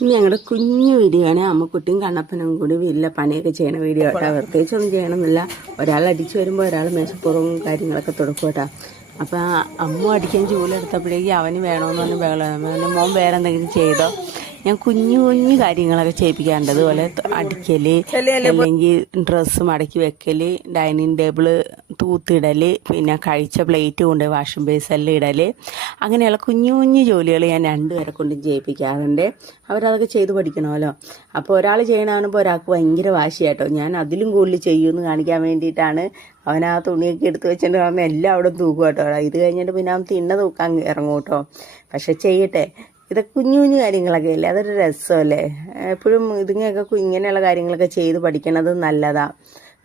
ഇനി ഞങ്ങളുടെ കുഞ്ഞു വീഡിയോ ആണ്. അമ്മക്കുട്ടിയും കണ്ണപ്പനും കൂടി വീട്ടിലെ പണിയൊക്കെ ചെയ്യണ വീഡിയോ കേട്ടോ. പ്രത്യേകിച്ചൊന്നും ചെയ്യണമെന്നില്ല. ഒരാൾ അടിച്ചു വരുമ്പോൾ ഒരാൾ മേശപ്പുറവും കാര്യങ്ങളൊക്കെ തുടക്കും കേട്ടോ. അപ്പം അമ്മ അടിക്കാൻ ചൂലെടുത്തപ്പോഴേക്കും അവന് വേണമെന്ന് പറഞ്ഞ് ബഹളം. മോൻ വേറെ എന്തെങ്കിലും ചെയ്തോ? ഞാൻ കുഞ്ഞു കുഞ്ഞു കാര്യങ്ങളൊക്കെ ചെയ്യിപ്പിക്കാറുണ്ട്. അതുപോലെ അടിക്കല്, അല്ലെങ്കിൽ ഡ്രസ്സ് മടക്കി വെക്കല്, ഡൈനിങ് ടേബിള് തൂത്തിടല്, പിന്നെ കഴിച്ച പ്ലേറ്റ് കൊണ്ട് വാഷിംഗ് ബേസിനിൽ ഇടല്, അങ്ങനെയുള്ള കുഞ്ഞു കുഞ്ഞു ജോലികൾ ഞാൻ രണ്ടുപേരെ കൊണ്ടും ചെയ്യിപ്പിക്കാറുണ്ട്. അവരതൊക്കെ ചെയ്ത് പഠിക്കണമല്ലോ. അപ്പോൾ ഒരാൾ ചെയ്യണമെന്നുമ്പോൾ ഒരാൾക്ക് ഭയങ്കര വാശിയാട്ടോ. ഞാൻ അതിലും കൂടുതൽ ചെയ്യുമെന്ന് കാണിക്കാൻ വേണ്ടിയിട്ടാണ് അവൻ ആ തുണിയൊക്കെ എടുത്ത് വെച്ചിട്ട് പറഞ്ഞാൽ എല്ലാം അവിടെ തൂക്കും കേട്ടോ. ഇത് കഴിഞ്ഞിട്ട് പിന്നെ അവൻ തിണ്ണ തൂക്കാൻ ഇറങ്ങും കേട്ടോ. പക്ഷെ ചെയ്യട്ടെ, ഇതൊക്കെ കുഞ്ഞു കുഞ്ഞു കാര്യങ്ങളൊക്കെ അല്ലേ, അതൊരു രസമല്ലേ. എപ്പോഴും ഇതിങ്ങനെയൊക്കെ ഇങ്ങനെയുള്ള കാര്യങ്ങളൊക്കെ ചെയ്ത് പഠിക്കണത് നല്ലതാണ്.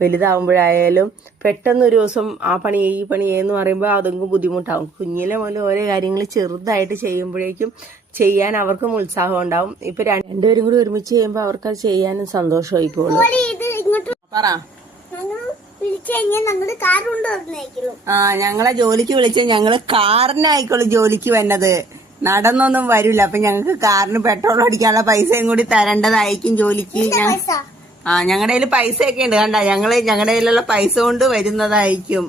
വലുതാവുമ്പോഴായാലും പെട്ടെന്നൊരു ദിവസം ആ പണി ഈ പണി എന്ന് പറയുമ്പോൾ അതൊക്കെ ബുദ്ധിമുട്ടാവും. കുഞ്ഞിലെ മുതൽ ഓരോ കാര്യങ്ങൾ ചെറുതായിട്ട് ചെയ്യുമ്പോഴേക്കും ചെയ്യാൻ അവർക്കും ഉത്സാഹം ഉണ്ടാവും. ഇപ്പൊ രണ്ടുപേരും കൂടി ഒരുമിച്ച് ചെയ്യുമ്പോൾ അവർക്കത് ചെയ്യാനും സന്തോഷമായിക്കോളും. പറ. ഞങ്ങളെ ജോലിക്ക് വിളിച്ച ഞങ്ങള് കാറിനായിക്കോളും ജോലിക്ക് വന്നത്, നടന്നൊന്നും വരില്ല. അപ്പൊ ഞങ്ങൾക്ക് കാറിന് പെട്രോൾ അടിക്കാനുള്ള പൈസയും കൂടി തരേണ്ടതായിരിക്കും ജോലിക്ക്. ഞങ്ങളുടെ കയ്യിൽ പൈസയൊക്കെ ഉണ്ട് കണ്ട. ഞങ്ങളുടെ കയ്യിലുള്ള പൈസ കൊണ്ട് വരുന്നതായിരിക്കും.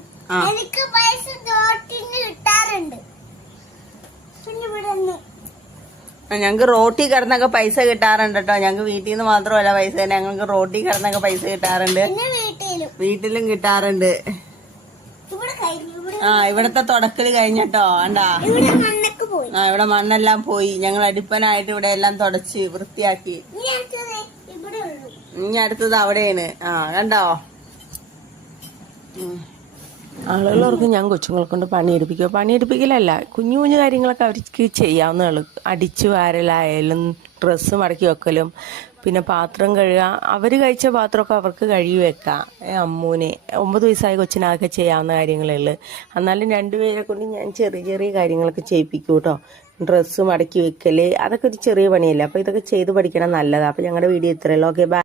ഞങ്ങക്ക് റോട്ടി കിടന്നൊക്കെ പൈസ കിട്ടാറുണ്ട് കേട്ടോ. ഞങ്ങക്ക് വീട്ടിൽ നിന്ന് മാത്രമല്ല പൈസ തന്നെ, ഞങ്ങൾക്ക് റോട്ടി കിടന്നൊക്കെ പൈസ കിട്ടാറുണ്ട്, വീട്ടിലും കിട്ടാറുണ്ട്. ഇവിടത്തെ തുടക്കല് കഴിഞ്ഞട്ടോ. കണ്ടാ, ഇവിടെ മണ്ണെല്ലാം പോയി. ഞങ്ങൾ അടിപ്പനായിട്ട് ഇവിടെ എല്ലാം തുടച്ച് വൃത്തിയാക്കി. ഇനി അടുത്തത് അവിടെയാണ്. കണ്ടോ. ആളുകളോർക്ക് ഞാൻ കൊച്ചുങ്ങളെ കൊണ്ട് പണിയെടുപ്പിക്കലല്ല, കുഞ്ഞു കുഞ്ഞു കാര്യങ്ങളൊക്കെ അവർക്ക് ചെയ്യാവുന്നതാണ്. അടിച്ചു വാരലായാലും ഡ്രസ്സ് മടക്കി വെക്കലും, പിന്നെ പാത്രം കഴുകുക. അവർ കഴിച്ച പാത്രമൊക്കെ അവർക്ക് കഴുകി വെക്കാം. അമ്മൂനെ 9 വയസ്സായ കൊച്ചിനതൊക്കെ ചെയ്യാവുന്ന കാര്യങ്ങളേ ഉള്ളൂ. എന്നാലും രണ്ടുപേരെ കൊണ്ട് ഞാൻ ചെറിയ ചെറിയ കാര്യങ്ങളൊക്കെ ചെയ്യിപ്പിക്കും കേട്ടോ. ഡ്രസ്സ് മടക്കി വെക്കല് അതൊക്കെ ഒരു ചെറിയ പണിയല്ലേ. അപ്പോൾ ഇതൊക്കെ ചെയ്ത് പഠിക്കണം, നല്ലതാണ്. അപ്പോൾ ഞങ്ങളുടെ വീഡിയോ ഇത്രയുള്ളൂ. Okay, by.